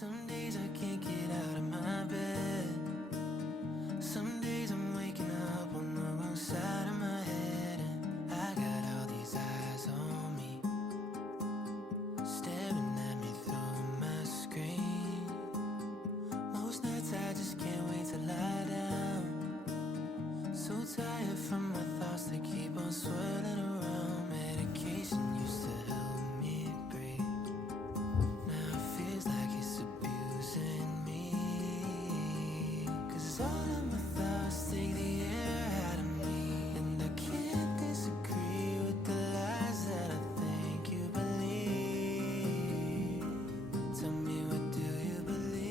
Some days I can't get out of my bed. Some days I'm waking up on the wrong side of my head, and I got all these eyes on me, staring at me through my screen. Most nights I just can't wait to lie down. So tired from my thoughts that keep on swirling around. Medication used to help me breathe. Now it feels like it's abusing me. 'Cause all of my thoughts take the air out of me, and I can't disagree with the lies that I think you believe. Tell me, what do you believe?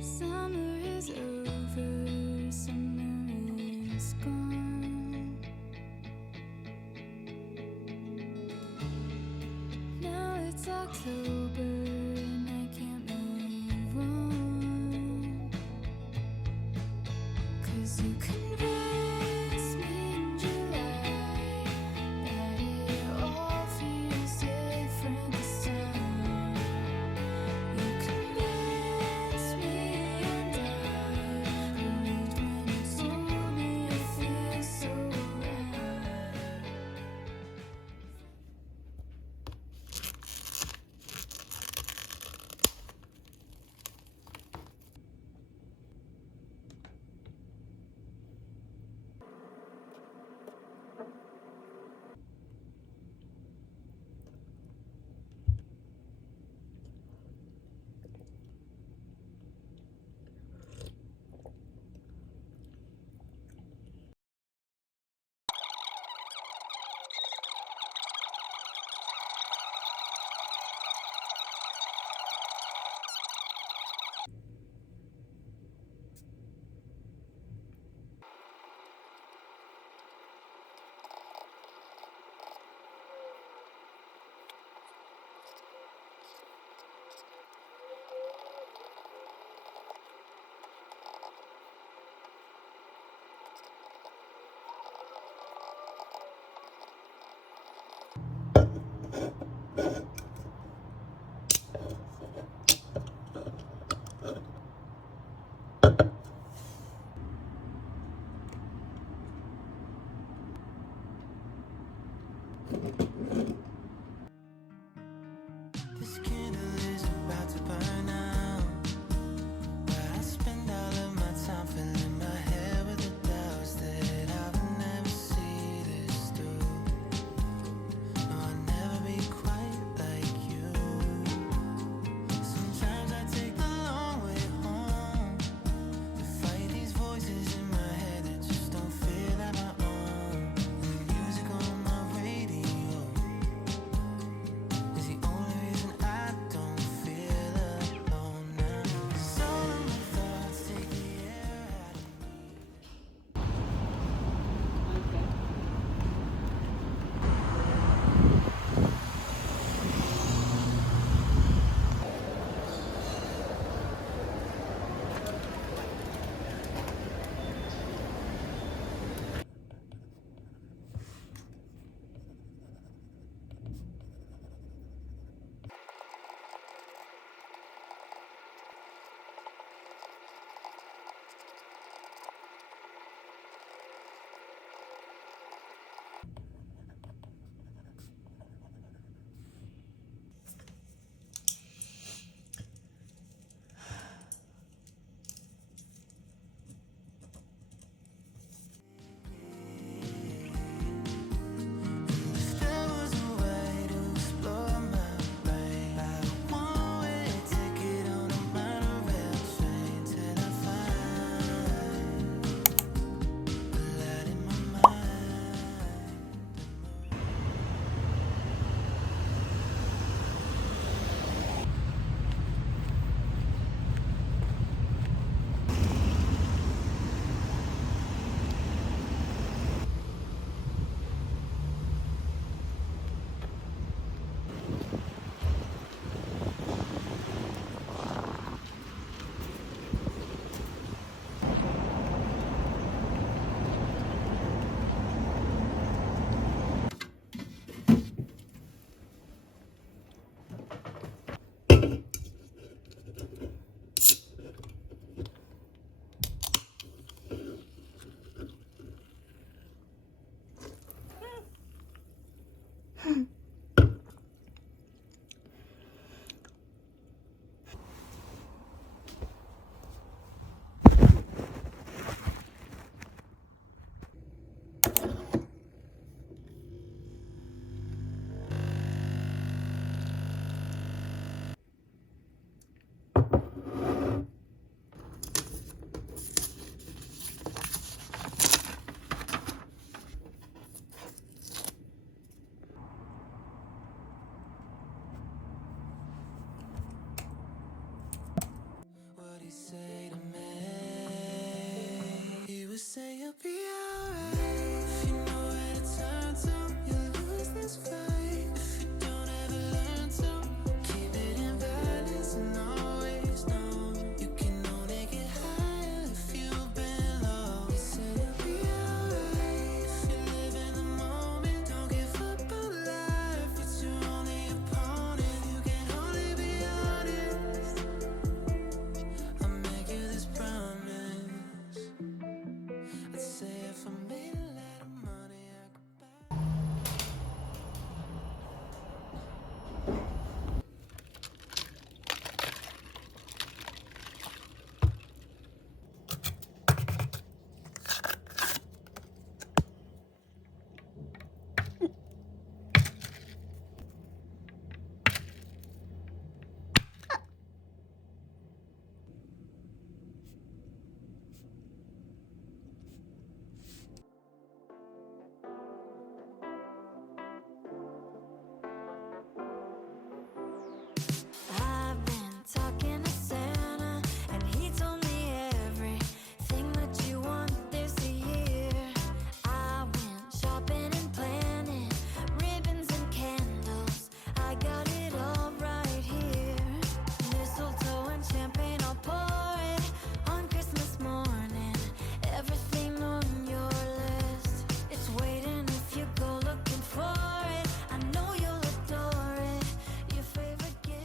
Summer is over, summer is gone. Now it's October and I can't move on. 'Cause you convinced me in July that it all feels different this time. You convinced me, and I believed when you told me it feels so right. This candle is about to burn out, but I spend all of my time filling my head with the doubts that I would never see this through. No, I'll never be quite like I got it all right here. Mistletoe and champagne, I'll pour it on Christmas morning. Everything on your list, it's waiting if you go looking for it. I know you'll adore it. Your favorite gift.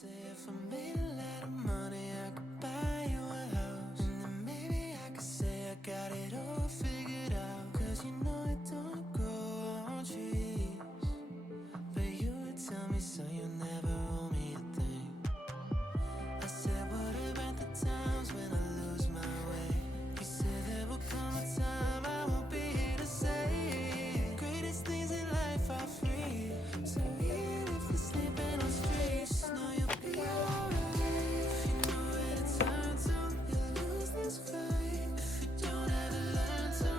Say if I made a lot of money, I could buy you a house. And then maybe I could say I got it all figured out. Cause you know it don't grow on trees. But you would tell me so, you never owe me a thing. I said, what about the times when I lose my way? You said there will come a time I won't be here to say greatest things in life are free. So even if you're sleeping on streets, just know you'll be alright. If you know where to turn to, you'll lose this fight. If you don't ever learn to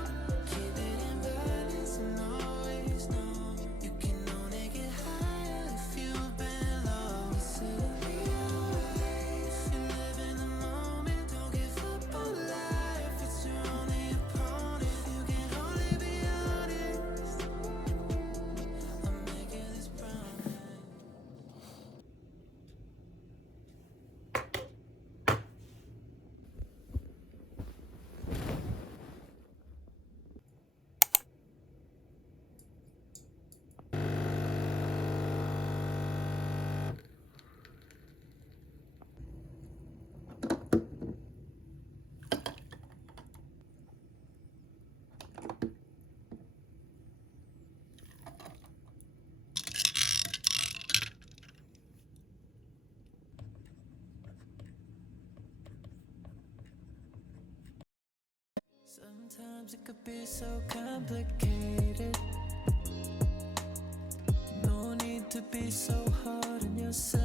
keep it in balance and always know you can only get higher if you've been low. So you'll be alright if you live in the moment. Don't give up on life, it's your only opponent. If you can only be honest, I'll make you this promise. Sometimes it could be so complicated. No need to be so hard on yourself.